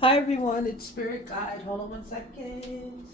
Hi everyone, it's Spirit Guide. Hold on one second.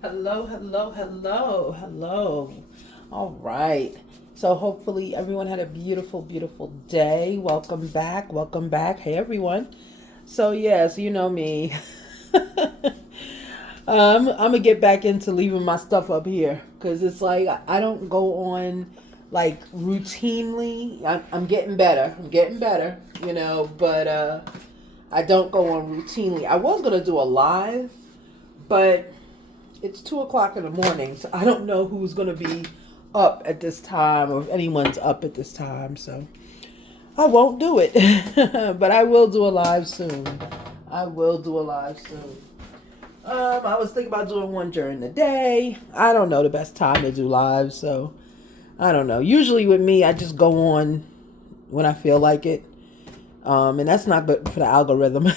Hello, hello, hello, hello. All right. So hopefully everyone had a beautiful, beautiful day. Welcome back. Welcome back. Hey everyone. So yes, you know me. I'm gonna get back into leaving my stuff up here because it's like I don't go on like routinely. I'm getting better. I'm getting better, but I don't go on routinely. I was gonna do a live, but it's 2 o'clock in the morning, so I don't know who's gonna be up at this time or if anyone's up at this time. So I won't do it, but I will do a live soon. I will do a live soon. I was thinking about doing one during the day. I don't know the best time to do live, so I don't know. Usually with me, I just go on when I feel like it, and that's not good for the algorithm.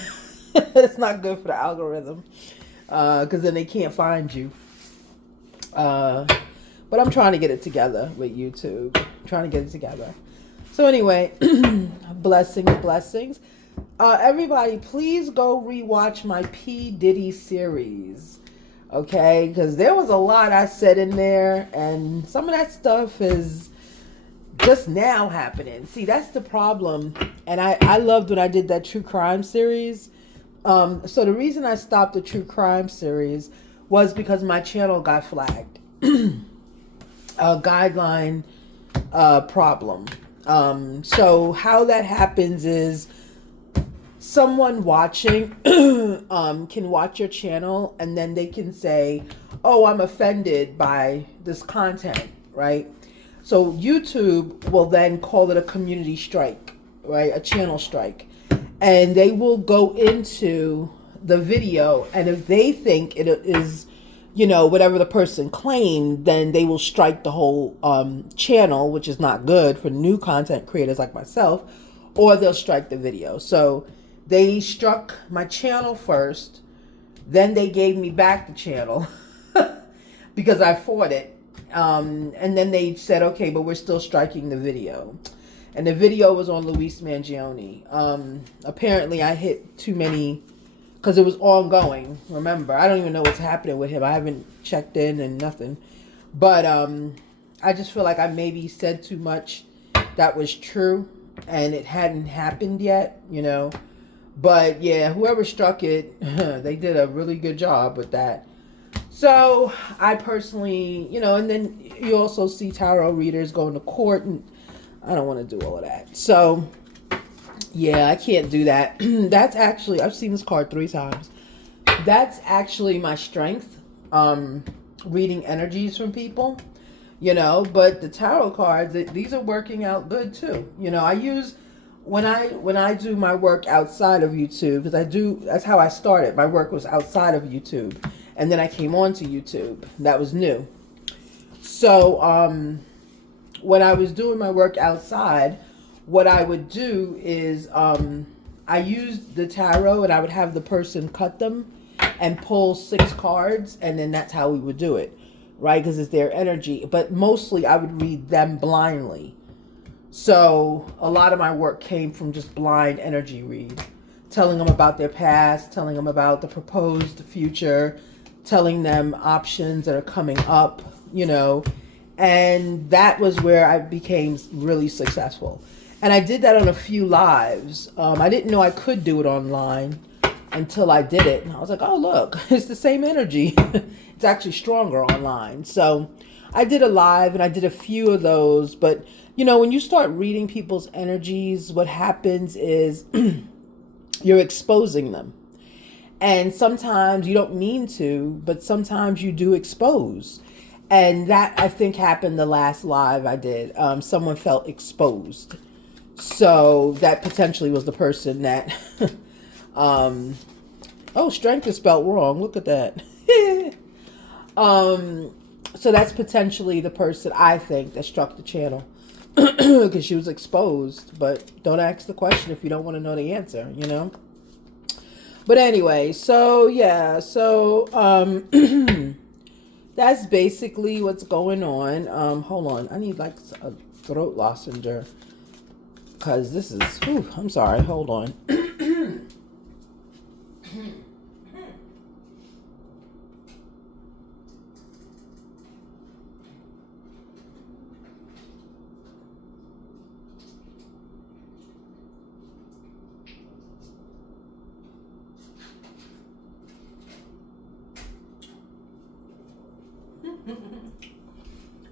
It's not good for the algorithm because then they can't find you. Uh, but I'm trying to get it together with YouTube. I'm trying to get it together. So anyway, blessings, blessings. Everybody, please go rewatch my P Diddy series, okay? Because there was a lot I said in there, and some of that stuff is just now happening. See, that's the problem. And I loved when I did that true crime series. So the reason I stopped the true crime series was because my channel got flagged. A guideline problem. So how that happens is someone watching can watch your channel and then they can say, oh, I'm offended by this content, right? So YouTube will then call it a community strike, right? A channel strike. And they will go into the video, and if they think it is, whatever the person claimed, then they will strike the whole channel, which is not good for new content creators like myself, or they'll strike the video. So they struck my channel first, then they gave me back the channel because I fought it. And then they said, okay, but we're still striking the video. And the video was on Luis Mangione. Apparently, I hit too many because it was ongoing. Remember, I don't even know what's happening with him. I haven't checked in and nothing. But I just feel like I maybe said too much that was true and it hadn't happened yet. But yeah, whoever struck it, they did a really good job with that. So I personally, and then you also see tarot readers going to court, and I don't want to do all of that. So yeah, I can't do that. That's actually, I've seen this card 3 times. That's actually my strength, reading energies from people, but the tarot cards, these are working out good too. I use, when I do my work outside of YouTube, because that's how I started. My work was outside of YouTube, and then I came on to YouTube. That was new. So when I was doing my work outside, what I would do is I used the tarot, and I would have the person cut them and pull 6 cards, and then that's how we would do it, right? Because it's their energy. But mostly I would read them blindly. So a lot of my work came from just blind energy read, telling them about their past, telling them about the proposed future, telling them options that are coming up. And that was where I became really successful. And I did that on a few lives. I didn't know I could do it online until I did it. And I was like, oh, look, it's the same energy. It's actually stronger online. So I did a live and I did a few of those. But, when you start reading people's energies, what happens is you're exposing them. And sometimes you don't mean to, but sometimes you do expose. And that, I think, happened the last live I did. Someone felt exposed. So that potentially was the person that... oh, strength is spelled wrong. Look at that. So that's potentially the person, I think, that struck the channel. because she was exposed. But don't ask the question if you don't want to know the answer, you know? But anyway, so yeah, so that's basically what's going on. Hold on, I need like a throat lozenge because this is, whew, I'm sorry, hold on.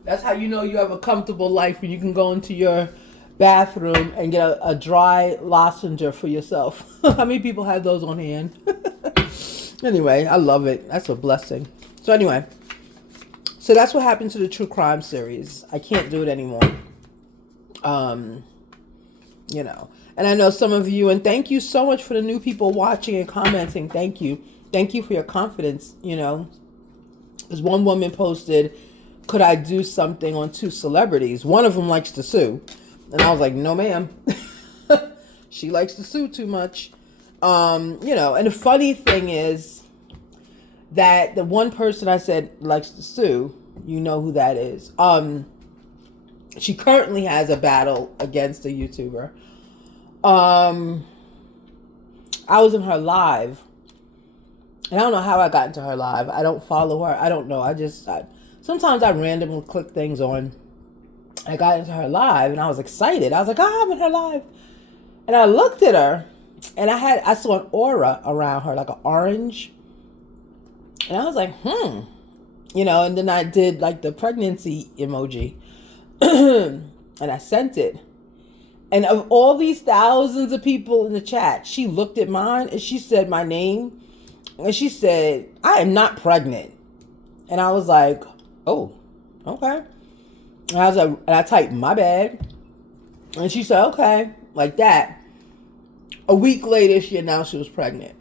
That's how you know you have a comfortable life when you can go into your bathroom and get a dry lozenge for yourself. How many people have those on hand? Anyway, I love it. That's a blessing. So anyway, so that's what happened to the true crime series. I can't do it anymore. You know, and I know some of you, and thank you so much for the new people watching and commenting. Thank you. Thank you for your confidence, you know. Because one woman posted, could I do something on 2 celebrities? One of them likes to sue. And I was like, no, ma'am. She likes to sue too much. You know, and the funny thing is that the one person I said likes to sue, you know who that is. She currently has a battle against a YouTuber. I was in her live. And I don't know how I got into her live. I don't follow her. I don't know. Sometimes I randomly click things on. I got into her live and I was excited. I was like, oh, I'm in her live. And I looked at her and I saw an aura around her, like an orange. And I was like, you know, and then I did like the pregnancy emoji and I sent it. And of all these thousands of people in the chat, she looked at mine and she said my name. And she said, I am not pregnant. And I was like, oh, okay. And I was like, and I typed my bad. And she said, okay, like that. A week later, she announced she was pregnant.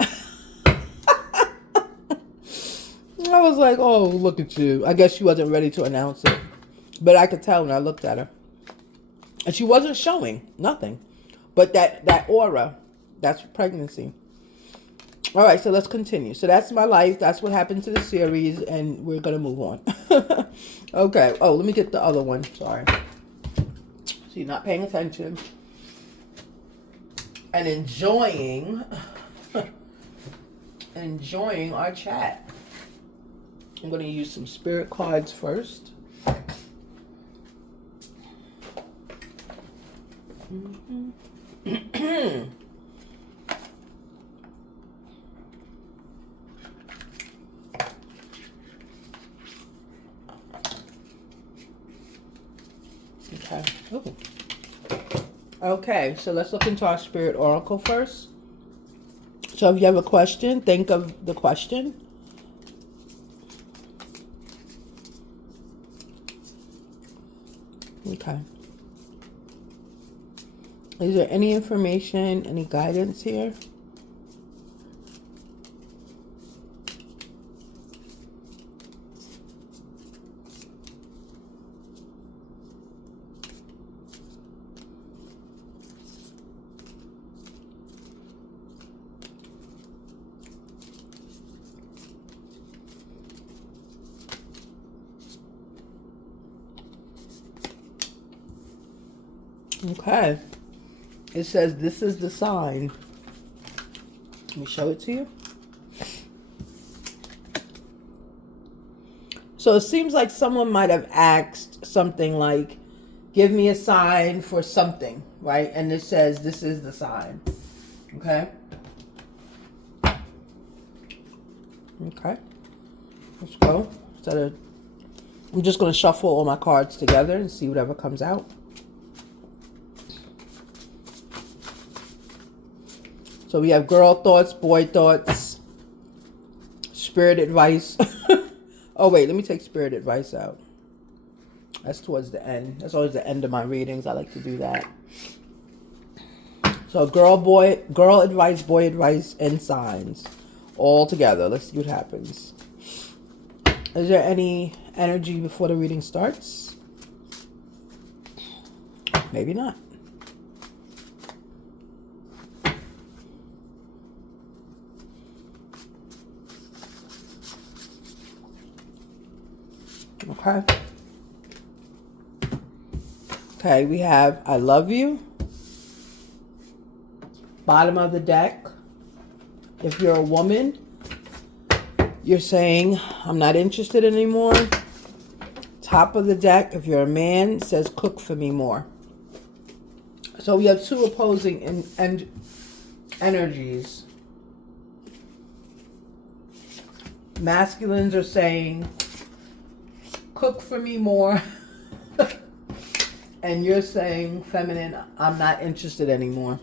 I was like, oh, look at you. I guess she wasn't ready to announce it. But I could tell when I looked at her. And she wasn't showing nothing. But that aura, that's pregnancy. All right, so let's continue. So that's my life. That's what happened to the series, and we're going to move on. Okay. Oh, let me get the other one. Sorry. So you're not paying attention. And enjoying our chat. I'm going to use some spirit cards first. Okay. Ooh. Okay, so let's look into our spirit oracle first. So if you have a question, think of the question. Okay. Is there any information, any guidance here? Okay. It says this is the sign. Let me show it to you. So it seems like someone might have asked something like, give me a sign for something, right? And it says this is the sign. Okay. Okay. Let's go. I'm just going to shuffle all my cards together and see whatever comes out. So we have girl thoughts, boy thoughts, spirit advice. Oh, wait, let me take spirit advice out. That's towards the end. That's always the end of my readings. I like to do that. So girl advice, boy advice, and signs. All together. Let's see what happens. Is there any energy before the reading starts? Maybe not. Okay. Okay, we have I love you. Bottom of the deck. If you're a woman, you're saying, I'm not interested anymore. Top of the deck, if you're a man, it says cook for me more. So we have two opposing energies. Masculines are saying, cook for me more. And you're saying, feminine, I'm not interested anymore.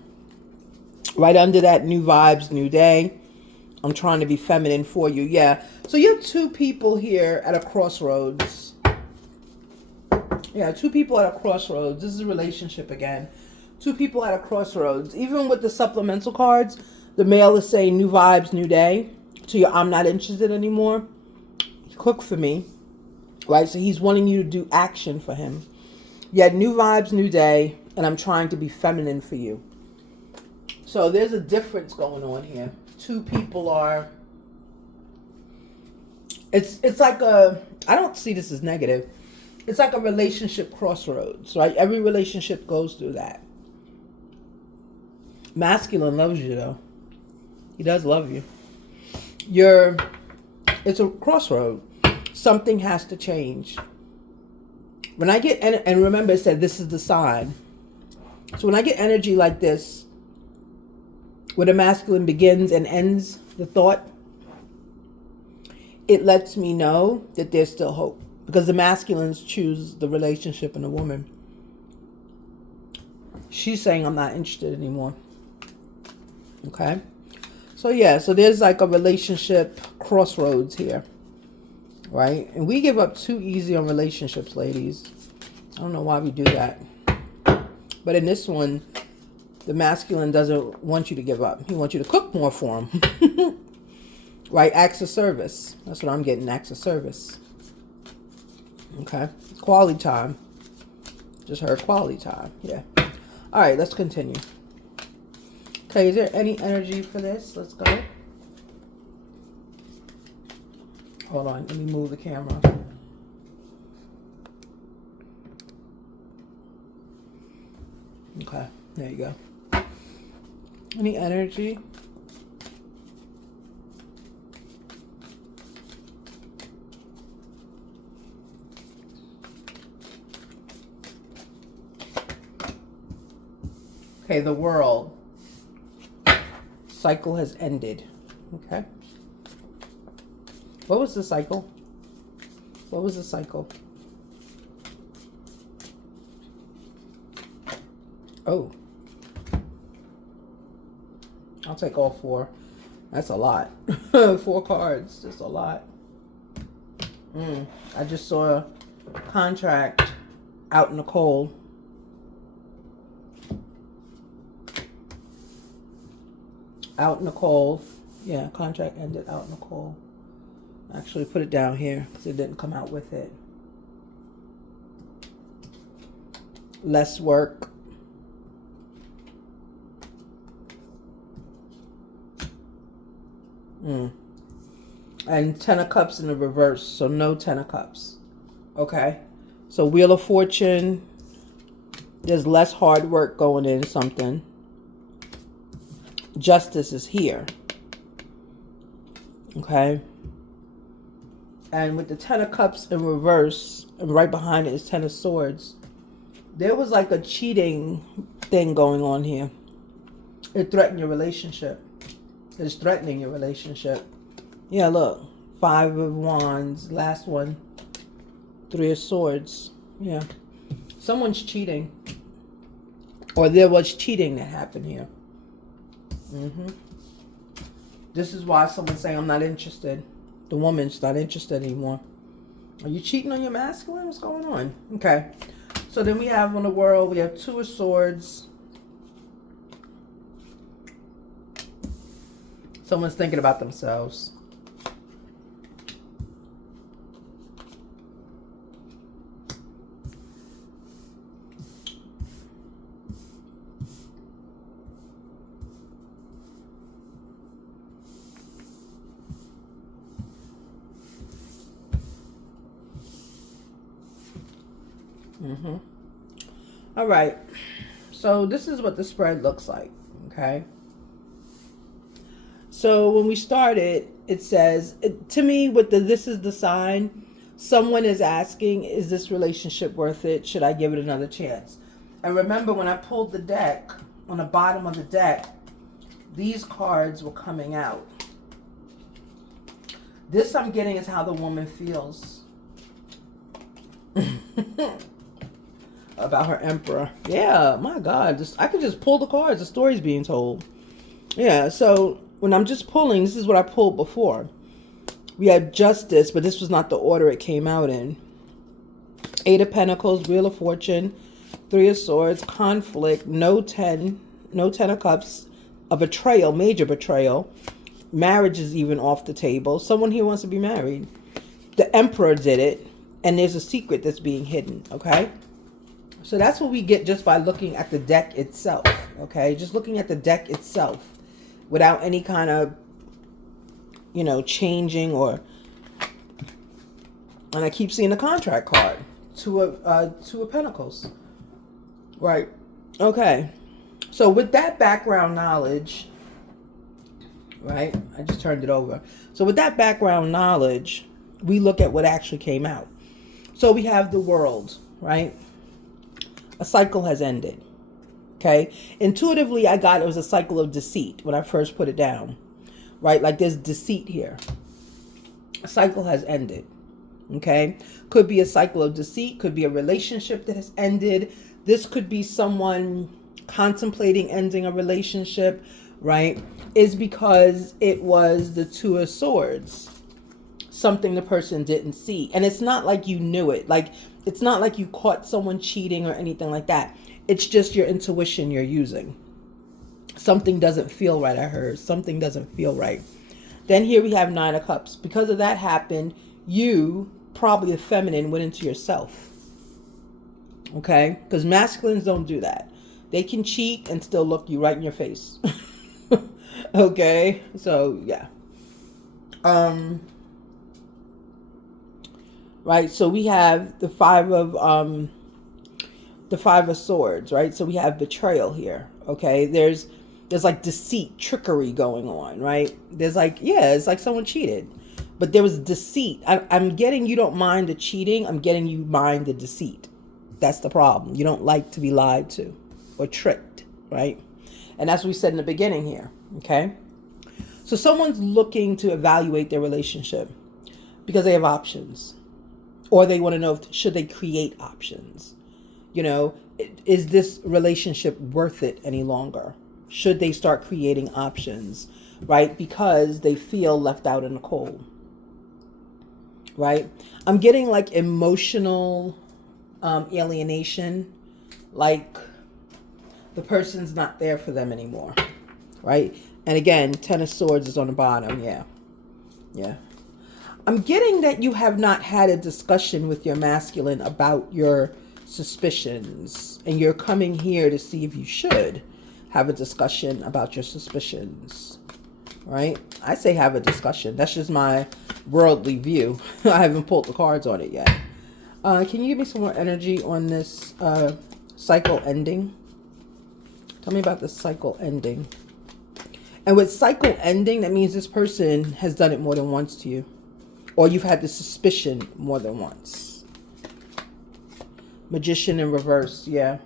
Right under that, new vibes, new day. I'm trying to be feminine for you. Yeah. So you have two people here at a crossroads. Yeah, two people at a crossroads. This is a relationship again. Two people at a crossroads. Even with the supplemental cards, the male is saying new vibes, new day. To your I'm not interested anymore. Cook for me. Right? So he's wanting you to do action for him. You had new vibes, new day, and I'm trying to be feminine for you. So there's a difference going on here. Two people are, it's like a, I don't see this as negative. It's like a relationship crossroads, right? Every relationship goes through that. Masculine loves you though. He does love you. It's a crossroad. Something has to change. When I get, and remember I said this is the sign. So when I get energy like this, where the masculine begins and ends the thought, it lets me know that there's still hope. Because the masculines choose the relationship in the woman. She's saying, I'm not interested anymore. Okay? So yeah, so there's like a relationship crossroads here. Right? And we give up too easy on relationships, ladies. I don't know why we do that. But in this one, the masculine doesn't want you to give up. He wants you to cook more for him. Right? Acts of service. That's what I'm getting, acts of service. Okay? Quality time. Just heard quality time. Yeah. All right, let's continue. Okay, is there any energy for this? Let's go. Hold on, let me move the camera. Okay, there you go. Any energy? Okay, the world. Cycle has ended. Okay. What was the cycle? What was the cycle? Oh. I'll take all four. That's a lot. 4 cards. That's a lot. I just saw a contract out in the cold. Out in the cold. Yeah, contract ended out in the cold. Actually put it down here because it didn't come out with it. Less work. And 10 of Cups in the reverse. So no 10 of Cups. Okay. So Wheel of Fortune. There's less hard work going in something. Justice is here. Okay. And with the 10 of Cups in reverse, and right behind it is 10 of Swords, there was like a cheating thing going on here. It threatened your relationship. It's threatening your relationship. Yeah, look. 5 of Wands. Last one. 3 of Swords. Yeah. Someone's cheating. Or there was cheating that happened here. This is why someone's saying, I'm not interested. The woman's not interested anymore. Are you cheating on your masculine? What's going on? Okay. So then we have on the world, we have 2 of Swords. Someone's thinking about themselves. Mm-hmm. All right. So this is what the spread looks like. Okay. So when we started, it says, to me, with the this is the sign, someone is asking, is this relationship worth it? Should I give it another chance? And remember, when I pulled the deck, on the bottom of the deck, these cards were coming out. This I'm getting is how the woman feels about her emperor. Yeah, my God. I could just pull the cards. The story's being told. Yeah, so when I'm just pulling, this is what I pulled before. We had Justice, but this was not the order it came out in. Eight of Pentacles, Wheel of Fortune, Three of Swords, Conflict, no 10 of Cups, a betrayal, major betrayal. Marriage is even off the table. Someone here wants to be married. The Emperor did it, and there's a secret that's being hidden, okay? So that's what we get just by looking at the deck itself, okay? Just looking at the deck itself without any kind of, changing or... And I keep seeing the contract card. Two of Pentacles. Right. Okay. So with that background knowledge, right? I just turned it over. So with that background knowledge, we look at what actually came out. So we have the World, right? A cycle has ended. Okay. Intuitively, I got it was a cycle of deceit when I first put it down, right? Like there's deceit here. A cycle has ended. Okay. Could be a cycle of deceit. Could be a relationship that has ended. This could be someone contemplating ending a relationship, right? Is because it was the Two of Swords. Something the person didn't see. And it's not like you knew it. Like, it's not like you caught someone cheating or anything like that. It's just your intuition you're using. Something doesn't feel right, I heard. Something doesn't feel right. Then here we have Nine of Cups. Because of that happened, you, probably a feminine, went into yourself. Okay? Because masculines don't do that. They can cheat and still look you right in your face. Okay? So, yeah. Right? So we have the Five of Swords, right? So we have betrayal here. Okay? There's like deceit, trickery going on, right? There's like, yeah, it's like someone cheated. But there was deceit. I'm getting you don't mind the cheating. I'm getting you mind the deceit. That's the problem. You don't like to be lied to or tricked, right? And that's what we said in the beginning here, okay? So someone's looking to evaluate their relationship because they have options. Or they want to know, should they create options? Is this relationship worth it any longer? Should they start creating options, right? Because they feel left out in the cold, right? I'm getting like emotional alienation, like the person's not there for them anymore, right? And again, Ten of Swords is on the bottom. Yeah. I'm getting that you have not had a discussion with your masculine about your suspicions, and you're coming here to see if you should have a discussion about your suspicions, right? I say have a discussion. That's just my worldly view. I haven't pulled the cards on it yet. Can you give me some more energy on this cycle ending? Tell me about the cycle ending. And with cycle ending, that means this person has done it more than once to you. Or you've had the suspicion more than once. Magician in reverse, yeah.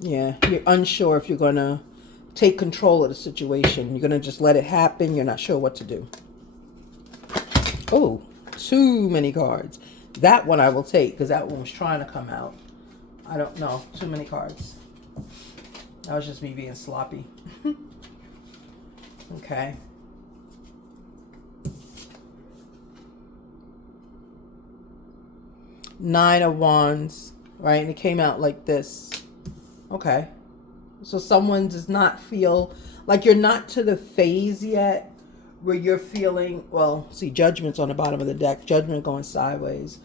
Yeah, you're unsure if you're going to take control of the situation. You're going to just let it happen. You're not sure what to do. Oh, too many cards. That one I will take because that one was trying to come out. I don't know. Too many cards. That was just me being sloppy. Okay. Nine of Wands, right? And it came out like this. Okay. So someone does not feel like you're not to the phase yet where you're feeling, well, see, Judgment's on the bottom of the deck. Judgment going sideways.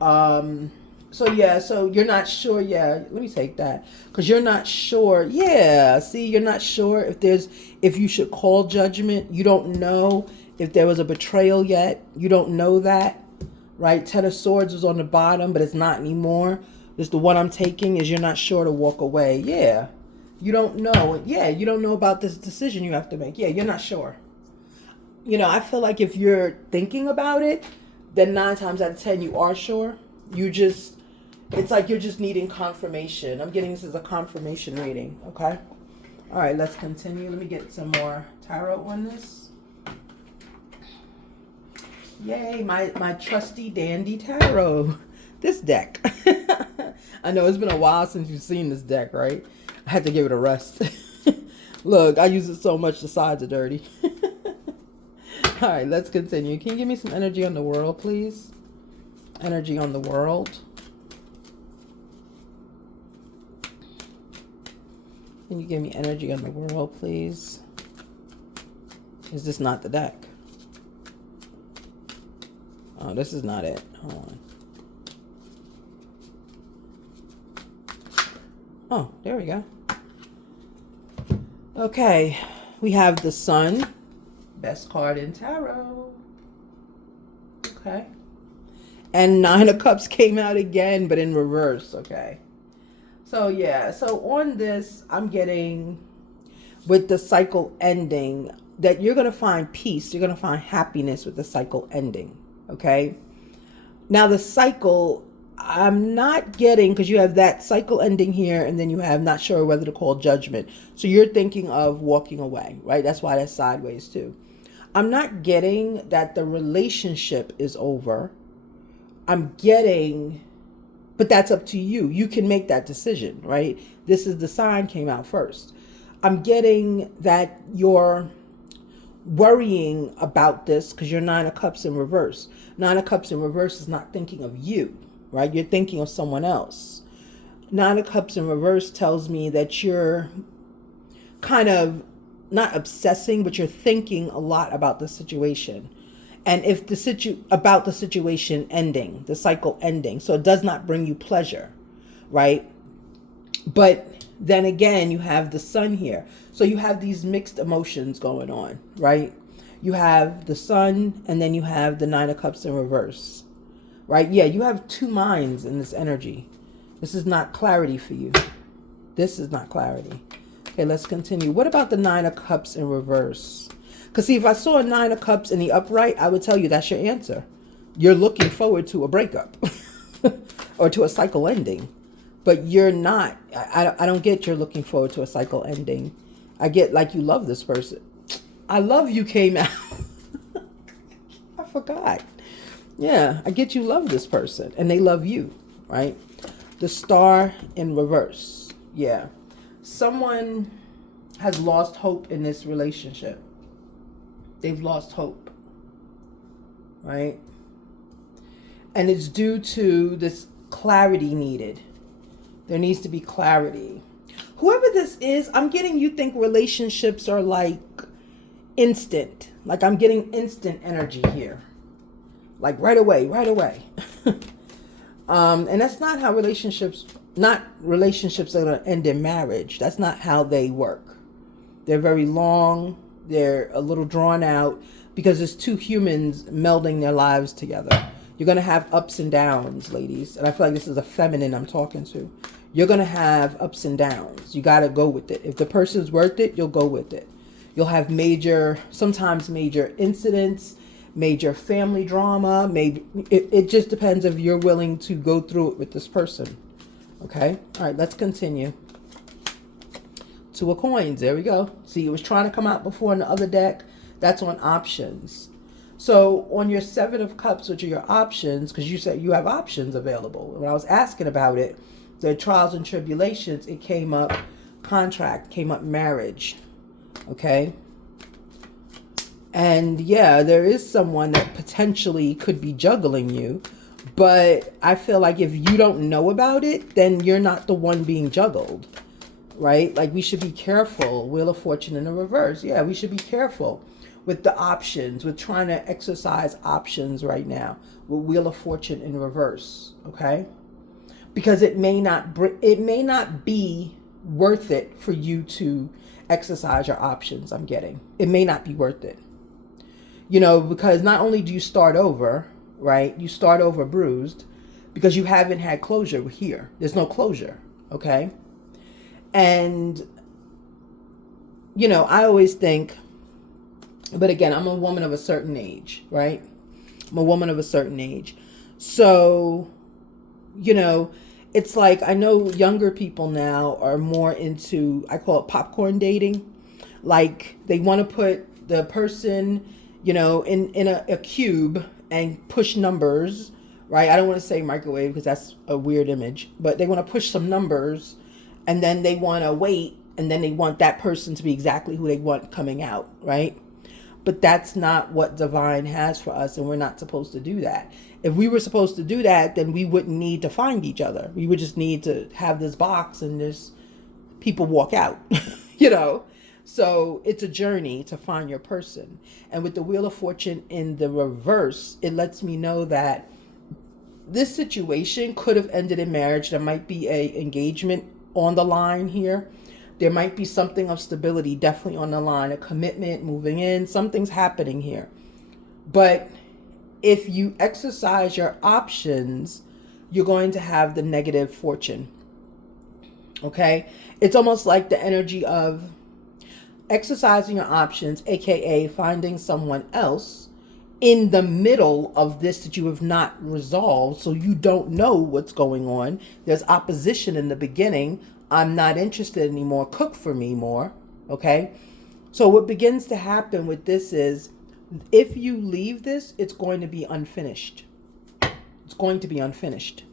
So yeah, so you're not sure. Yeah, let me take that because you're not sure. Yeah, see, you're not sure if you should call Judgment. You don't know if there was a betrayal yet. You don't know that, right? Ten of Swords was on the bottom, but it's not anymore. This the one I'm taking is you're not sure to walk away. Yeah. You don't know. Yeah, you don't know about this decision you have to make. Yeah, you're not sure. I feel like if you're thinking about it, then 9 times out of 10 you are sure. It's like you're just needing confirmation. I'm getting this as a confirmation reading, okay? All right, let's continue. Let me get some more tarot on this. Yay, my trusty dandy tarot. This deck. I know it's been a while since you've seen this deck, right? I had to give it a rest. Look, I use it so much the sides are dirty. All right, let's continue. Can you give me some energy on the world, please? Energy on the world. Can you give me energy on the world, please? Is this not the deck? Oh, this is not it. Hold on. Oh, there we go. Okay, we have the Sun. Best card in tarot. Okay. And 9 of Cups came out again, but in reverse. Okay. So, yeah. So, on this, I'm getting, with the cycle ending, that you're going to find peace. You're going to find happiness with the cycle ending. Okay. Now, the cycle, I'm not getting, because you have that cycle ending here, and then you have not sure whether to call judgment. So, you're thinking of walking away, right? That's why that's sideways, too. I'm not getting that the relationship is over. I'm getting, but that's up to you. You can make that decision, right? This is the sign came out first. I'm getting that you're worrying about this because you're 9 of Cups in reverse. 9 of Cups in reverse is not thinking of you, right? You're thinking of someone else. 9 of Cups in reverse tells me that you're kind of not obsessing, but you're thinking a lot about the situation. And if about the situation ending, the cycle ending. So it does not bring you pleasure, right? But then again, you have the Sun here. So you have these mixed emotions going on, right? You have the Sun, and then you have the 9 of Cups in reverse, right? Yeah, you have two minds in this energy. This is not clarity for you. This is not clarity. Okay, let's continue. What about the 9 of Cups in reverse? Because see, if I saw a 9 of Cups in the upright, I would tell you that's your answer. You're looking forward to a breakup or to a cycle ending. But you're not. I don't get you're looking forward to a cycle ending. I get like you love this person. I love you came out. I forgot. Yeah, I get you love this person and they love you, right? The Star in reverse. Yeah. Someone has lost hope in this relationship. They've lost hope, right? And it's due to this clarity needed. There needs to be clarity. Whoever this is, I'm getting you think relationships are like instant. Like I'm getting instant energy here. Like right away. And that's not how relationships that are going to end in marriage. That's not how they work. They're very long. They're a little drawn out because it's two humans melding their lives together. You're going to have ups and downs, ladies. And I feel like this is a feminine I'm talking to. You're going to have ups and downs. You got to go with it. If the person's worth it, you'll go with it. You'll have sometimes major incidents, major family drama. Maybe it just depends if you're willing to go through it with this person. Okay. All right, let's continue. 2 of Coins. There we go. See, it was trying to come out before in the other deck. That's on options. So on your 7 of Cups, which are your options, because you said you have options available. When I was asking about it, the trials and tribulations, it came up contract, came up marriage. Okay. And yeah, there is someone that potentially could be juggling you. But I feel like if you don't know about it, then you're not the one being juggled. Right? Like we should be careful. Wheel of Fortune in the reverse. Yeah, we should be careful with the options. We're trying to exercise options right now with Wheel of Fortune in reverse. Okay? Because it may not be worth it for you to exercise your options. I'm getting it may not be worth it. Because not only do you start over, right? You start over bruised, because you haven't had closure here. There's no closure, okay? And, you know, I always think, but again, I'm a woman of a certain age, right? I'm a woman of a certain age. So, you know, it's like, I know younger people now are more into, I call it popcorn dating. Like, they want to put the person, you know, in a cube and push numbers, right? I don't want to say microwave because that's a weird image, but they want to push some numbers, and then they want to wait, and then they want that person to be exactly who they want coming out, right? But that's not what divine has for us, and we're not supposed to do that. If we were supposed to do that, then we wouldn't need to find each other. We would just need to have this box and just people walk out, you know? So it's a journey to find your person. And with the Wheel of Fortune in the reverse, it lets me know that this situation could have ended in marriage. There might be a engagement on the line here. There might be something of stability definitely on the line, a commitment, moving in, something's happening here. But if you exercise your options, you're going to have the negative fortune. Okay? It's almost like the energy of exercising your options, aka finding someone else in the middle of this that you have not resolved, so you don't know what's going on. There's opposition in the beginning. I'm not interested anymore. Cook for me more. Okay? So what begins to happen with this is, if you leave this, it's going to be unfinished. It's going to be unfinished.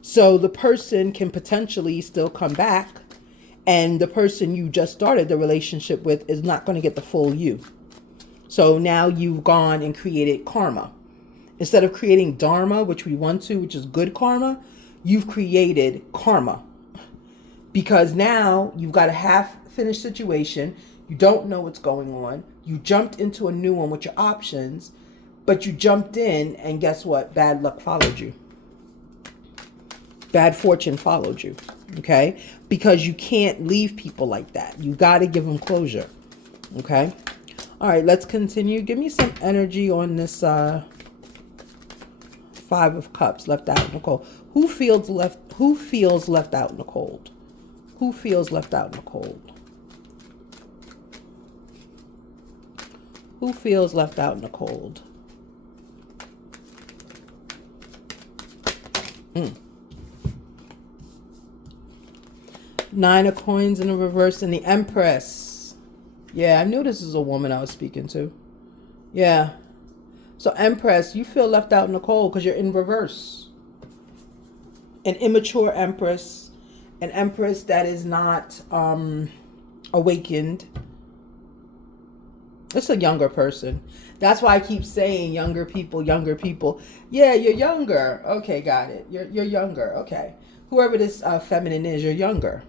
So the person can potentially still come back, and the person you just started the relationship with is not going to get the full you. So now you've gone and created karma. Instead of creating dharma, which we want to, which is good karma, you've created karma. Because now you've got a half-finished situation. You don't know what's going on. You jumped into a new one with your options, but you jumped in, and guess what? Bad luck followed you. Bad fortune followed you, okay? Because you can't leave people like that. You got to give them closure, okay? All right, let's continue. Give me some energy on this Five of Cups, left out in the cold. Who feels left out in the cold? Who feels left out in the cold? Who feels left out in the cold? Nine of Coins in the reverse and the Empress. Yeah, I knew this is a woman I was speaking to. Yeah. So Empress, you feel left out in the cold because you're in reverse. An immature Empress. An Empress that is not awakened. It's a younger person. That's why I keep saying younger people, younger people. Yeah, you're younger. Okay, got it. You're younger. Okay. Whoever this feminine is, you're younger.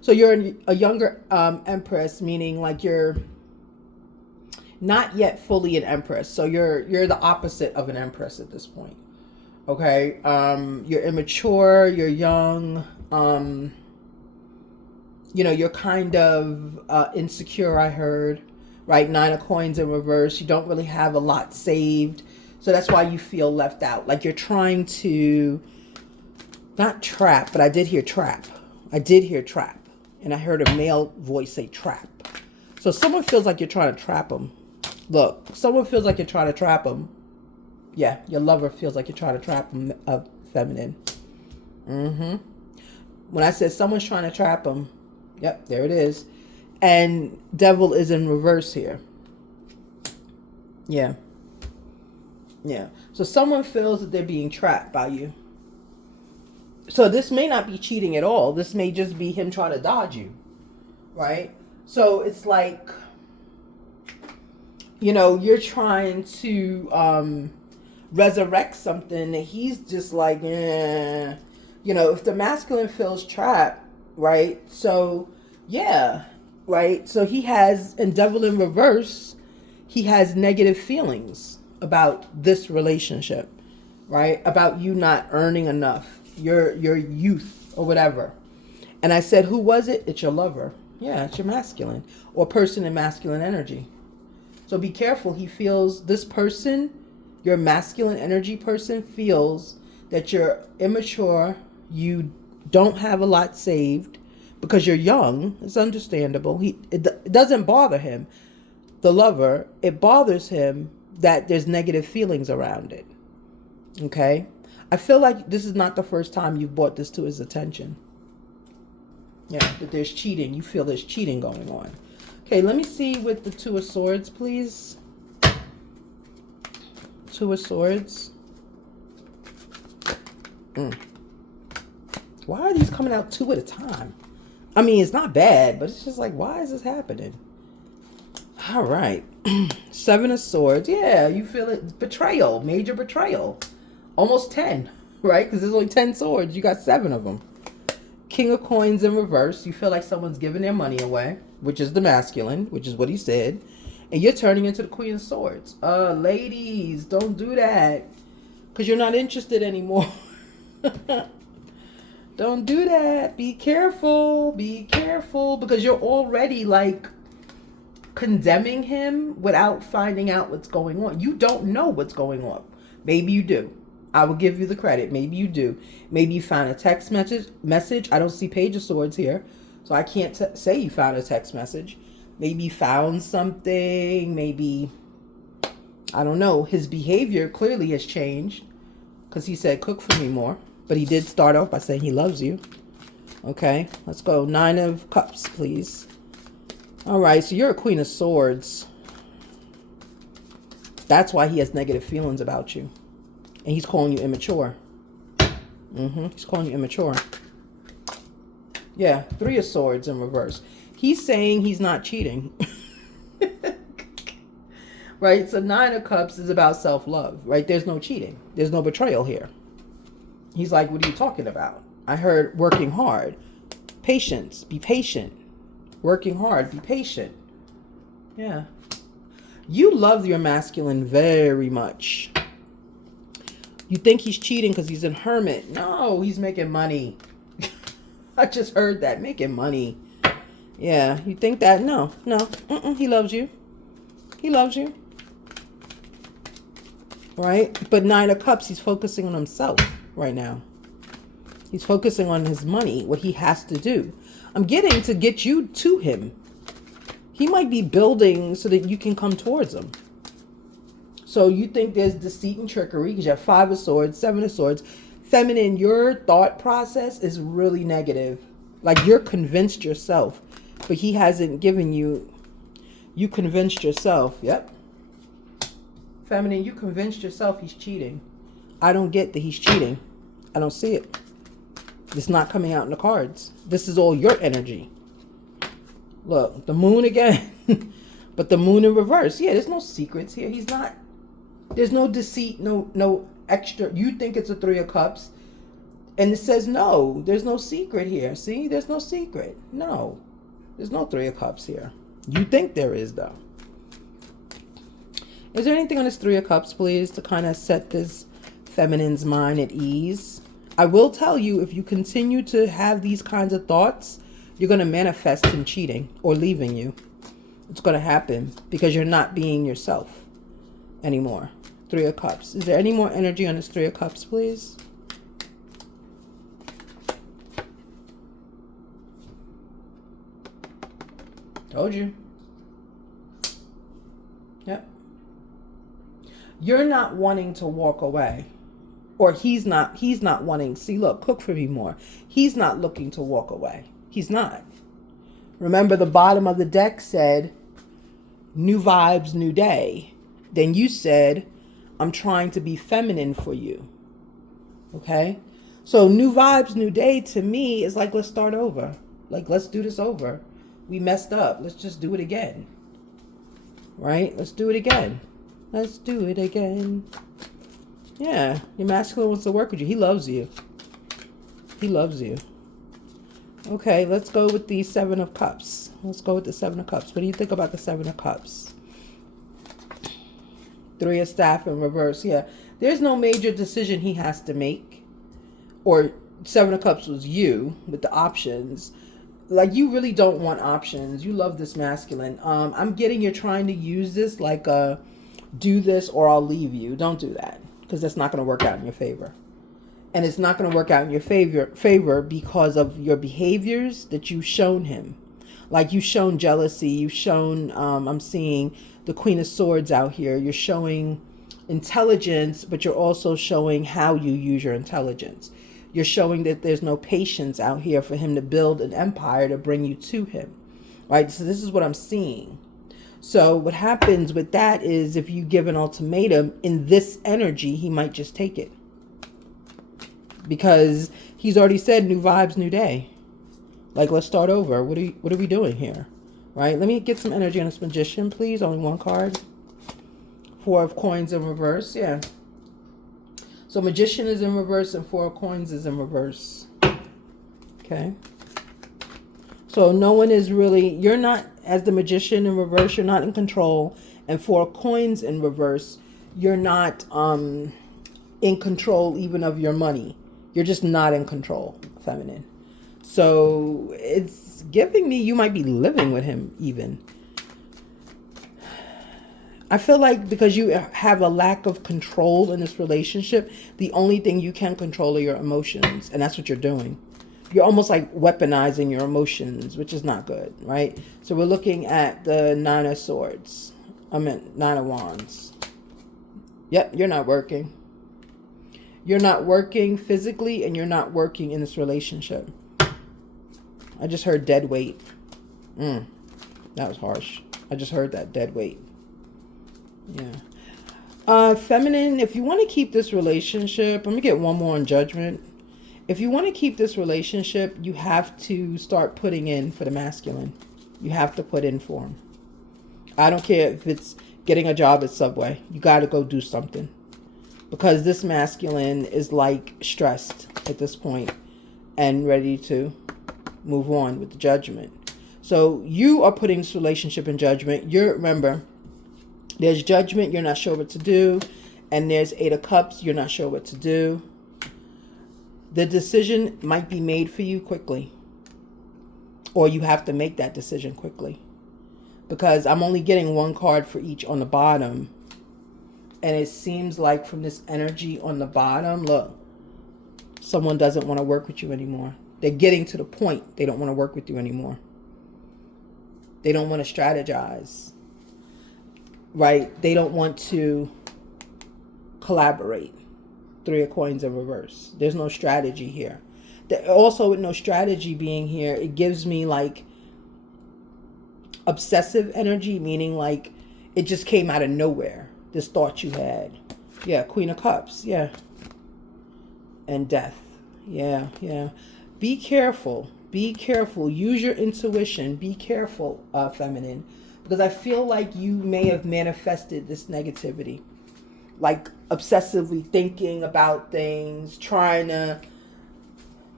So you're a younger Empress, meaning like you're not yet fully an Empress. So you're the opposite of an Empress at this point. Okay. You're immature, you're young, you know, you're kind of insecure, I heard. Right? Nine of Coins in reverse. You don't really have a lot saved. So that's why you feel left out. Like you're trying to, not trap, but I did hear trap. I did hear trap. And I heard a male voice say trap. So someone feels like you're trying to trap them. Look, someone feels like you're trying to trap them. Yeah, your lover feels like you're trying to trap them, feminine. When I said someone's trying to trap them, yep, there it is. And Devil is in reverse here. Yeah. Yeah. So someone feels that they're being trapped by you. So this may not be cheating at all. This may just be him trying to dodge you. Right? So it's like, you know, you're trying to resurrect something that he's just like, eh. You know, if the masculine feels trapped, right? So, yeah. Right? So he has, in Devil in reverse, he has negative feelings about this relationship, right? About you not earning enough, your youth or whatever. And I said, who was it? It's your lover. Yeah, it's your masculine or person in masculine energy. So be careful. He feels, this person, your masculine energy person feels that you're immature, you don't have a lot saved because you're young. It's understandable. It doesn't bother him, the lover. It bothers him that there's negative feelings around it. Okay? I feel like this is not the first time you've brought this to his attention. Yeah, that there's cheating. You feel there's cheating going on. Okay, let me see with the Two of Swords, please. Two of Swords. Why are these coming out two at a time? I mean, it's not bad, but it's just like, why is this happening? All right. Seven of Swords. Yeah, you feel it. Betrayal. Major betrayal. Almost 10, right? Because there's only 10 swords. You got 7 of them. King of Coins in reverse. You feel like someone's giving their money away, which is the masculine, which is what he said. And you're turning into the Queen of Swords. Ladies, don't do that. Because you're not interested anymore. Don't do that. Be careful. Be careful. Because you're already like condemning him without finding out what's going on. You don't know what's going on. Maybe you do. I will give you the credit. Maybe you do. Maybe you found a text message. I don't see Page of Swords here, so I can't say you found a text message. Maybe you found something. Maybe, I don't know. His behavior clearly has changed because he said, cook for me more. But he did start off by saying he loves you. Okay, let's go. 9 of Cups, please. All right, so you're a Queen of Swords. That's why he has negative feelings about you. And he's calling you immature. He's calling you immature. Yeah, 3 of Swords in reverse. He's saying he's not cheating. Right? So 9 of Cups is about self-love, right? There's no cheating. There's no betrayal here. He's like, what are you talking about? I heard working hard. Patience. Be patient. Working hard. Be patient. Yeah. You love your masculine very much. You think he's cheating because he's a hermit. No, he's making money. I just heard that. Making money. Yeah, you think that? No. He loves you. He loves you. Right? But 9 of Cups, he's focusing on himself right now. He's focusing on his money, what he has to do. I'm getting to get you to him. He might be building so that you can come towards him. So you think there's deceit and trickery because you have 5 of Swords, 7 of Swords. Feminine, your thought process is really negative. Like you're convinced yourself, but he hasn't given you. You convinced yourself. Yep. Feminine, you convinced yourself he's cheating. I don't get that he's cheating. I don't see it. It's not coming out in the cards. This is all your energy. Look, the moon again. But the moon in reverse. Yeah, there's no secrets here. He's not. There's no deceit, no extra. You think it's a 3 of Cups. And it says no. There's no secret here. See? There's no secret. No. There's no 3 of Cups here. You think there is, though. Is there anything on this 3 of Cups, please, to kind of set this feminine's mind at ease? I will tell you, if you continue to have these kinds of thoughts, you're going to manifest him cheating or leaving you. It's going to happen because you're not being yourself anymore. 3 of Cups. Is there any more energy on this 3 of Cups, please? Told you. Yep. You're not wanting to walk away. Or he's not wanting. See, look, cook for me more. He's not looking to walk away. He's not. Remember, the bottom of the deck said, new vibes, new day. Then you said, I'm trying to be feminine for you. Okay? So new vibes, new day to me is like, let's start over. Like, let's do this over. We messed up. Let's just do it again. Right? Let's do it again. Let's do it again. Yeah. Your masculine wants to work with you. He loves you. He loves you. Okay, let's go with the 7 of Cups. Let's go with the 7 of Cups. What do you think about the 7 of Cups? 3 of Staff in reverse. Yeah. There's no major decision he has to make. Or 7 of Cups was you with the options. Like, you really don't want options. You love this masculine. I'm getting you're trying to use this like do this or I'll leave you. Don't do that. Because that's not going to work out in your favor. And it's not going to work out in your favor because of your behaviors that you've shown him. Like you've shown jealousy, you've shown, I'm seeing the Queen of Swords out here. You're showing intelligence, but you're also showing how you use your intelligence. You're showing that there's no patience out here for him to build an empire to bring you to him, right? So this is what I'm seeing. So what happens with that is if you give an ultimatum in this energy, he might just take it. Because he's already said new vibes, new day. Like, let's start over. What are we doing here? Right? Let me get some energy on this Magician, please. Only one card. 4 of Coins in reverse. Yeah. So Magician is in reverse and 4 of Coins is in reverse. Okay. So no one is really, you're not, as the Magician in reverse, you're not in control. And 4 of Coins in reverse, you're not in control even of your money. You're just not in control, feminine. So it's giving me you might be living with him even. I feel like because you have a lack of control in this relationship, the only thing you can control are your emotions. And that's what you're doing. You're almost like weaponizing your emotions, which is not good, right? So we're looking at the 9 of Swords. 9 of Wands. Yep, you're not working. You're not working physically and you're not working in this relationship. I just heard dead weight. That was harsh. I just heard that, dead weight. Yeah. Feminine, if you want to keep this relationship, let me get one more on Judgment. If you want to keep this relationship, you have to start putting in for the masculine. You have to put in for him. I don't care if it's getting a job at Subway. You got to go do something. Because this masculine is like stressed at this point and ready to move on with the Judgment. So you are putting this relationship in Judgment. Remember, there's Judgment, you're not sure what to do. And there's 8 of Cups, you're not sure what to do. The decision might be made for you quickly. Or you have to make that decision quickly. Because I'm only getting one card for each on the bottom. And it seems like from this energy on the bottom, look, someone doesn't want to work with you anymore. They're getting to the point they don't want to work with you anymore. They don't want to strategize, right? They don't want to collaborate. 3 of Coins in reverse. There's no strategy here. Also, with no strategy being here, it gives me like obsessive energy, meaning like it just came out of nowhere. This thought you had. Yeah, Queen of Cups. Yeah. And Death. Yeah, yeah. Be careful. Be careful. Use your intuition. Be careful, feminine. Because I feel like you may have manifested this negativity. Like obsessively thinking about things. Trying to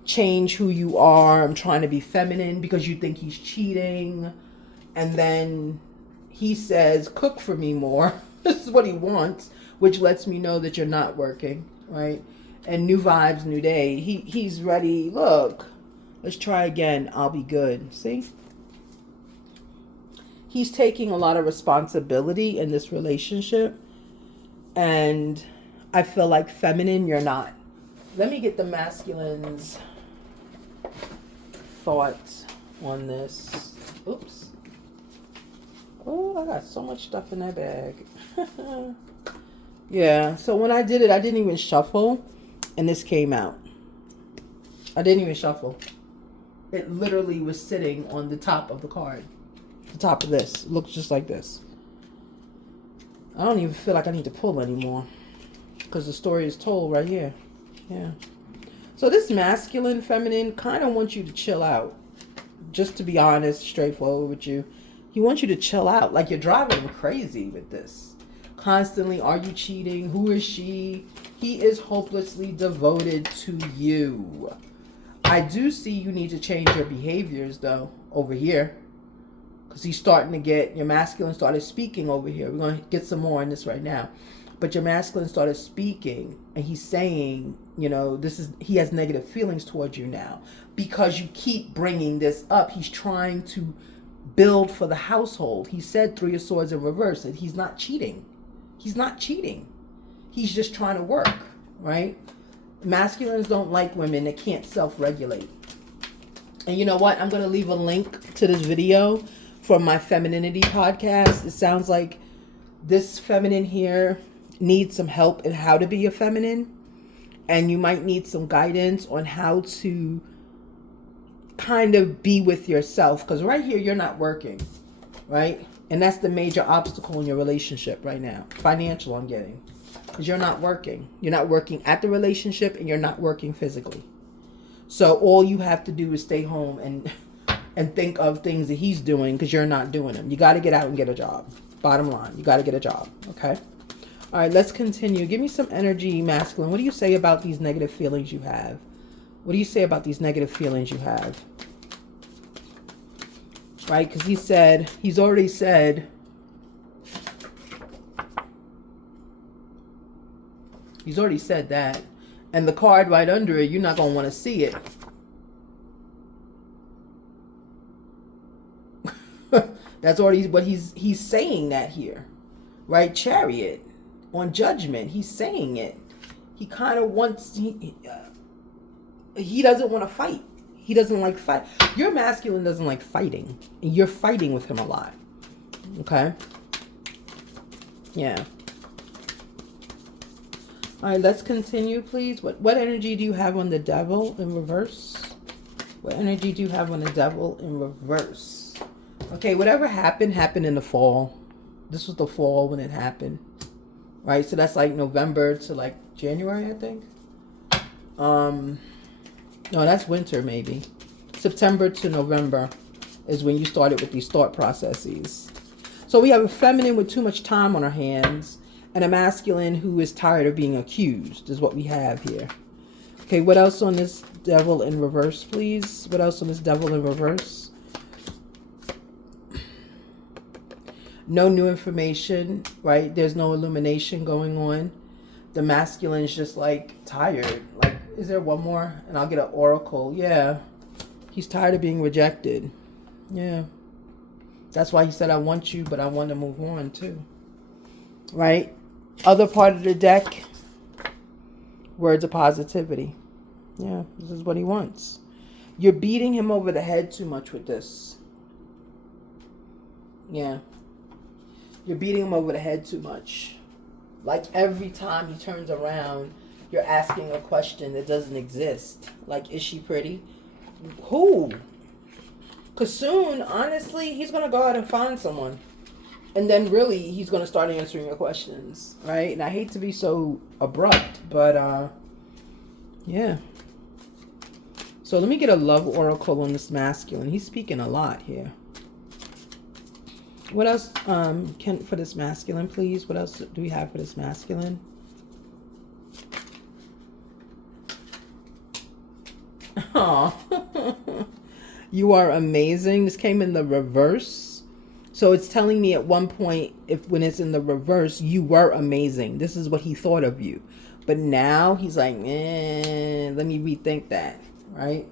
change who you are. I'm trying to be feminine because you think he's cheating. And then he says, cook for me more. This is what he wants, which lets me know that you're not working, right? And new vibes, new day. He's ready. Look, let's try again. I'll be good. See? He's taking a lot of responsibility in this relationship. And I feel like feminine, you're not. Let me get the masculine's thoughts on this. Oops. Oh, I got so much stuff in that bag. Yeah, so when I did it, I didn't even shuffle. And this came out. I didn't even shuffle. It literally was sitting on the top of the card. The top of this. It looks just like this. I don't even feel like I need to pull anymore. Because the story is told right here. Yeah. So this masculine, feminine kind of wants you to chill out. Just to be honest, straightforward with you. He wants you to chill out. Like you're driving him crazy with this. Constantly, are you cheating? Who is she? He is hopelessly devoted to you. I do see you need to change your behaviors though over here. Because he's starting to get, your masculine started speaking over here. We're going to get some more on this right now. But your masculine started speaking and he's saying, you know, he has negative feelings towards you now. Because you keep bringing this up. He's trying to build for the household. He said 3 of Swords in reverse and he's not cheating. He's not cheating. He's just trying to work, right? Masculines don't like women that can't self-regulate. And you know what? I'm going to leave a link to this video from my femininity podcast. It sounds like this feminine here needs some help in how to be a feminine. And you might need some guidance on how to kind of be with yourself. Because right here, you're not working, right? And that's the major obstacle in your relationship right now. Financial, I'm getting. Because you're not working. You're not working at the relationship and you're not working physically. So all you have to do is stay home and think of things that he's doing because you're not doing them. You got to get out and get a job. Bottom line, you got to get a job. Okay? All right, let's continue. Give me some energy, masculine. What do you say about these negative feelings you have? What do you say about these negative feelings you have? Right? Because he's already said, that. And the card right under it, you're not going to want to see it. That's already what he's saying that here. Right? Chariot. On Judgment. He's saying it. He kind of wants... He doesn't want to fight. He doesn't like fight. Your masculine doesn't like fighting. And you're fighting with him a lot. Okay? Yeah. All right, let's continue, please. What energy do you have on the Devil in reverse? What energy do you have on the Devil in reverse? Okay, whatever happened in the fall. This was the fall when it happened. Right? So that's like November to like January, I think. No, that's winter maybe. September to November is when you started with these thought processes. So we have a feminine with too much time on her hands. And a masculine who is tired of being accused is what we have here. Okay, what else on this Devil in reverse, please? What else on this Devil in reverse? No new information, right? There's no illumination going on. The masculine's just like tired. Like, is there one more? And I'll get an oracle. Yeah. He's tired of being rejected. Yeah. That's why he said, I want you, but I want to move on too. Right? Other part of the deck, words of positivity. Yeah, this is what he wants. You're beating him over the head too much with this. Yeah. You're beating him over the head too much. Like every time he turns around, you're asking a question that doesn't exist. Like, is she pretty? Who? Because soon, honestly, he's going to go out and find someone. And then really, he's going to start answering your questions, right? And I hate to be so abrupt, but yeah. So let me get a love oracle on this masculine. He's speaking a lot here. What else can for this masculine, please? What else do we have for this masculine? Oh, you are amazing. This came in the reverse. So it's telling me at one point, when it's in the reverse, you were amazing. This is what he thought of you. But now he's like, let me rethink that, right?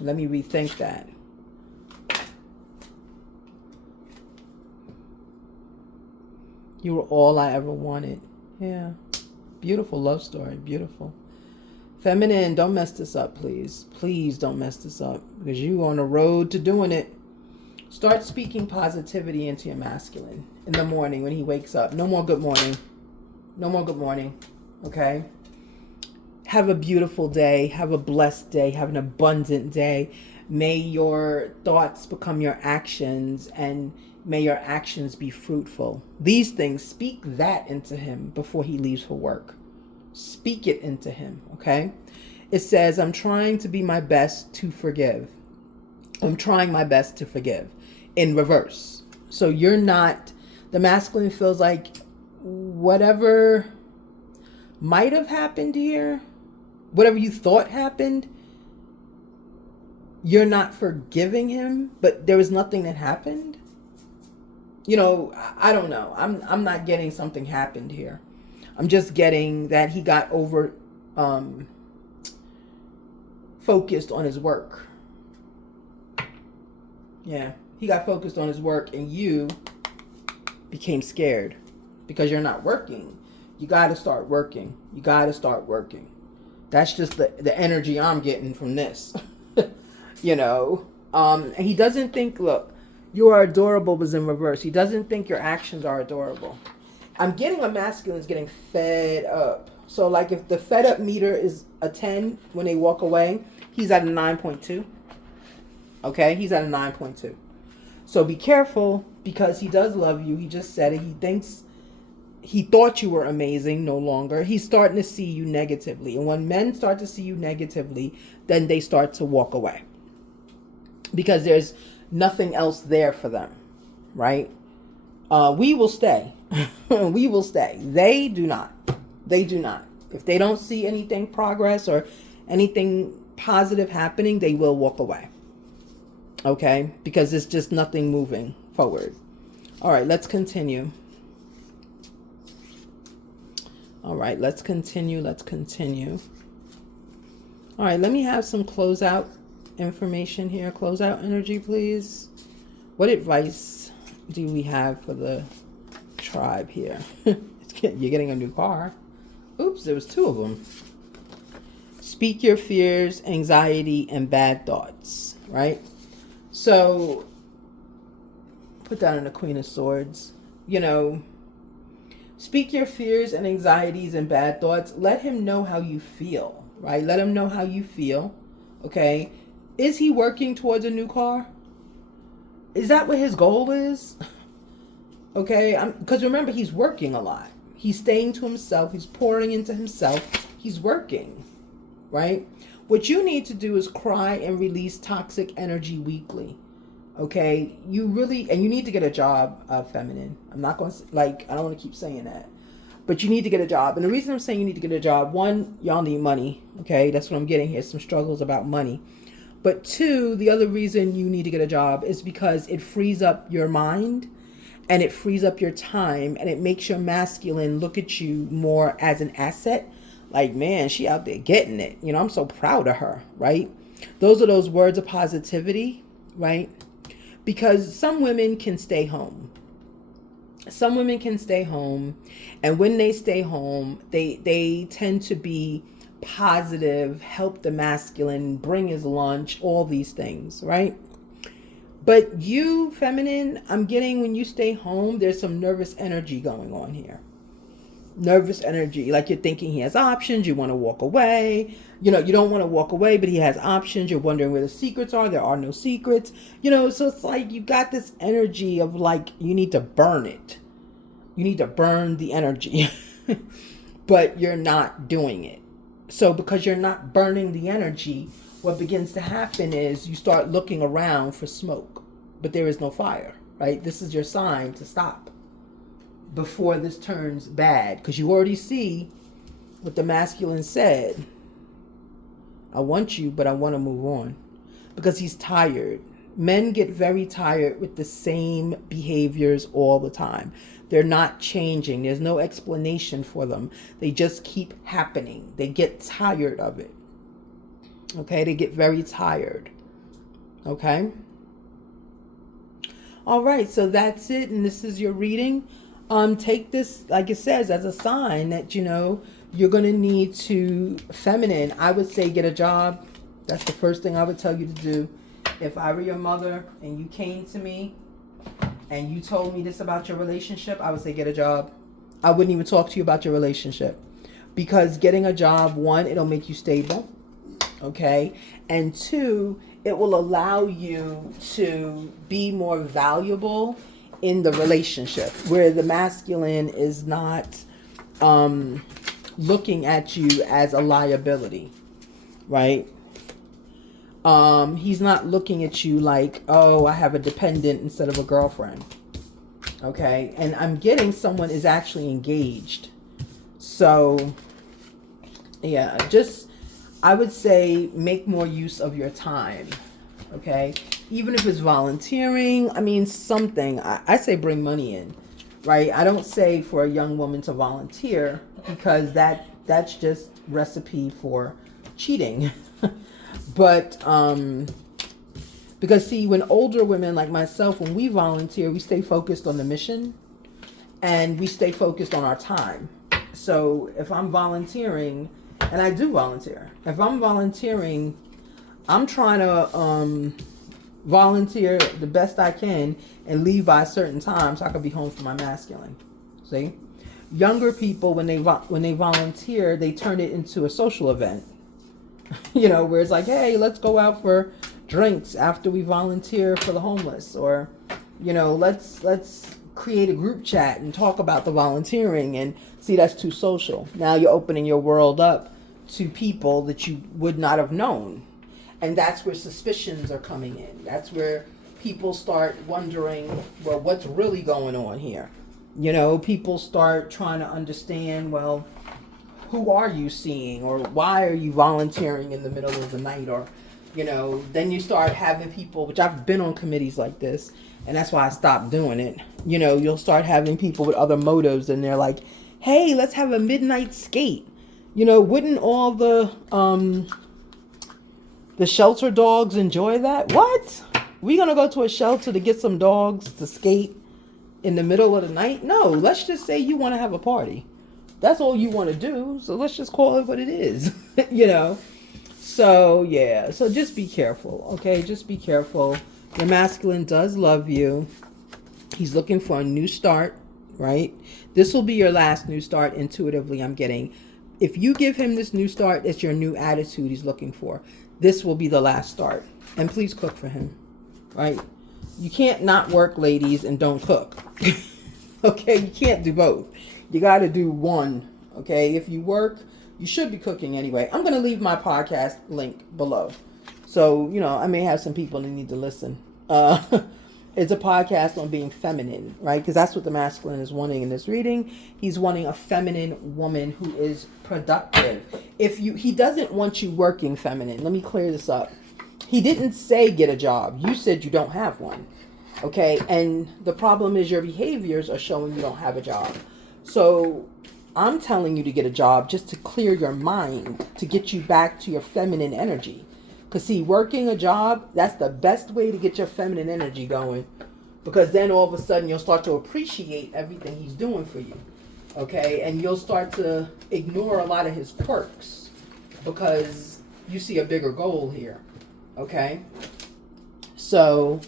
Let me rethink that. You were all I ever wanted. Yeah. Beautiful love story. Beautiful. Feminine, don't mess this up, please. Please don't mess this up. Because you're on the road to doing it. Start speaking positivity into your masculine in the morning when he wakes up. No more good morning. No more good morning. Okay? Have a beautiful day. Have a blessed day. Have an abundant day. May your thoughts become your actions, and may your actions be fruitful. These things, speak that into him before he leaves for work. Speak it into him, okay? It says, I'm trying to be my best to forgive. I'm trying my best to forgive. In reverse. So you're not, the masculine feels like whatever might have happened here, whatever you thought happened, you're not forgiving him, but there was nothing that happened. You know, I don't know. I'm not getting something happened here. I'm just getting that he got over focused on his work. Yeah. He got focused on his work and you became scared because you're not working. You got to start working. You got to start working. That's just the energy I'm getting from this. You know, and he doesn't think, look, you are adorable was in reverse. He doesn't think your actions are adorable. I'm getting a masculine is getting fed up. So like if the fed up meter is a 10 when they walk away, he's at a 9.2. Okay, he's at a 9.2. So be careful because he does love you. He just said it. He thought you were amazing, no longer. He's starting to see you negatively. And when men start to see you negatively, then they start to walk away. Because there's nothing else there for them, right? We will stay. We will stay. They do not. They do not. If they don't see anything progress or anything positive happening, they will walk away. Okay? Because it's just nothing moving forward. All right, let's continue. All right, let's continue. Let's continue. All right, let me have some closeout information here. Closeout energy, please. What advice do we have for the tribe here? You're getting a new car. Oops, there was 2 of them. Speak your fears, anxiety, and bad thoughts, right? So, put that in the Queen of Swords. You know, speak your fears and anxieties and bad thoughts. Let him know how you feel, right? Let him know how you feel, okay? Is he working towards a new car? Is that what his goal is? Okay, because remember, he's working a lot. He's staying to himself. He's pouring into himself. He's working, right? What you need to do is cry and release toxic energy weekly. Okay, you need to get a job, feminine. I'm not going to, I don't want to keep saying that. But you need to get a job. And the reason I'm saying you need to get a job, 1, y'all need money. Okay, that's what I'm getting here. Some struggles about money. But 2, the other reason you need to get a job is because it frees up your mind and it frees up your time and it makes your masculine look at you more as an asset. Like, man, she out there getting it. You know, I'm so proud of her, right? Those are those words of positivity, right? Because some women can stay home. Some women can stay home. And when they stay home, they tend to be positive, help the masculine, bring his lunch, all these things, right? But you, feminine, I'm getting when you stay home, there's some nervous energy going on here. Nervous energy, like you're thinking he has options, you want to walk away. You know, you don't want to walk away, but he has options. You're wondering where the secrets are. There are no secrets. You know, so it's like you got this energy of like you need to burn it. You need to burn the energy, but you're not doing it. So because you're not burning the energy, what begins to happen is you start looking around for smoke, but there is no fire, right? This is your sign to stop before this turns bad, because you already see what the masculine said. I want you, but I want to move on, because he's tired. Men get very tired with the same behaviors all the time. They're not changing. There's no explanation for them. They just keep happening. They get tired of it. Okay, they get very tired. Okay. All right, so that's it, and this is your reading. Take this, like it says, as a sign that, you know, you're going to need to, feminine, I would say get a job. That's the first thing I would tell you to do. If I were your mother and you came to me and you told me this about your relationship, I would say get a job. I wouldn't even talk to you about your relationship, because getting a job, 1, it'll make you stable. Okay. And 2, it will allow you to be more valuable in the relationship, where the masculine is not looking at you as a liability, right? He's not looking at you like, oh, I have a dependent instead of a girlfriend. Okay. And I'm getting someone is actually engaged. So yeah, just, I would say make more use of your time. Okay. Even if it's volunteering, I mean, something, I say bring money in, right? I don't say for a young woman to volunteer, because that's just recipe for cheating. But, because see, when older women like myself, when we volunteer, we stay focused on the mission and we stay focused on our time. So if I'm volunteering And I do volunteer. If I'm volunteering, I'm trying to volunteer the best I can and leave by a certain time so I can be home for my masculine. See? Younger people, when they volunteer, they turn it into a social event. Where it's like, hey, let's go out for drinks after we volunteer for the homeless, or let's create a group chat and talk about the volunteering. And see, that's too social. Now you're opening your world up to people that you would not have known, and that's where suspicions are coming in. That's where people start wondering, well, what's really going on here? People start trying to understand, well, who are you seeing, or why are you volunteering in the middle of the night? Or then you start having people, which I've been on committees like this, and that's why I stopped doing it. You'll start having people with other motives, and they're like, hey, let's have a midnight skate. Wouldn't all the shelter dogs enjoy that? What? We gonna go to a shelter to get some dogs to skate in the middle of the night? No, let's just say you want to have a party. That's all you want to do. So let's just call it what it is, So, yeah. So just be careful, okay? Just be careful. Your masculine does love you. He's looking for a new start, right? This will be your last new start, intuitively, I'm getting. If you give him this new start, it's your new attitude he's looking for. This will be the last start. And please cook for him, right? You can't not work, ladies, and don't cook. Okay? You can't do both. You got to do one, okay? If you work, you should be cooking anyway. I'm going to leave my podcast link below. So, I may have some people that need to listen. It's a podcast on being feminine, right? Because that's what the masculine is wanting in this reading. He's wanting a feminine woman who is productive. He doesn't want you working feminine. Let me clear this up. He didn't say get a job. You said you don't have one, okay? And the problem is your behaviors are showing you don't have a job. So I'm telling you to get a job just to clear your mind, to get you back to your feminine energy. Because see, working a job, that's the best way to get your feminine energy going. Because then all of a sudden you'll start to appreciate everything he's doing for you. Okay? And you'll start to ignore a lot of his quirks because you see a bigger goal here. Okay? So,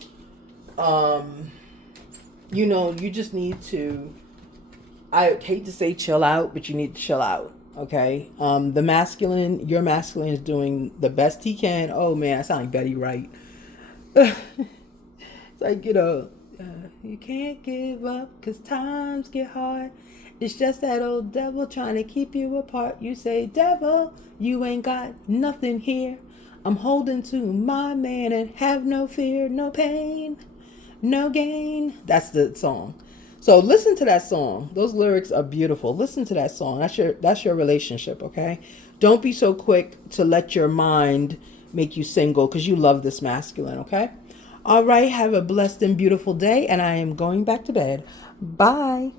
you just need to, I hate to say chill out, but you need to chill out. Okay? Your masculine is doing the best he can. Oh man, I sound like Betty Wright. It's like, you can't give up because times get hard. It's just that old devil trying to keep you apart. You say, devil, you ain't got nothing here. I'm holding to my man and have no fear, no pain, no gain. That's the song. So listen to that song. Those lyrics are beautiful. Listen to that song. That's your relationship, okay? Don't be so quick to let your mind make you single because you love this masculine, okay? All right, have a blessed and beautiful day, and I am going back to bed. Bye.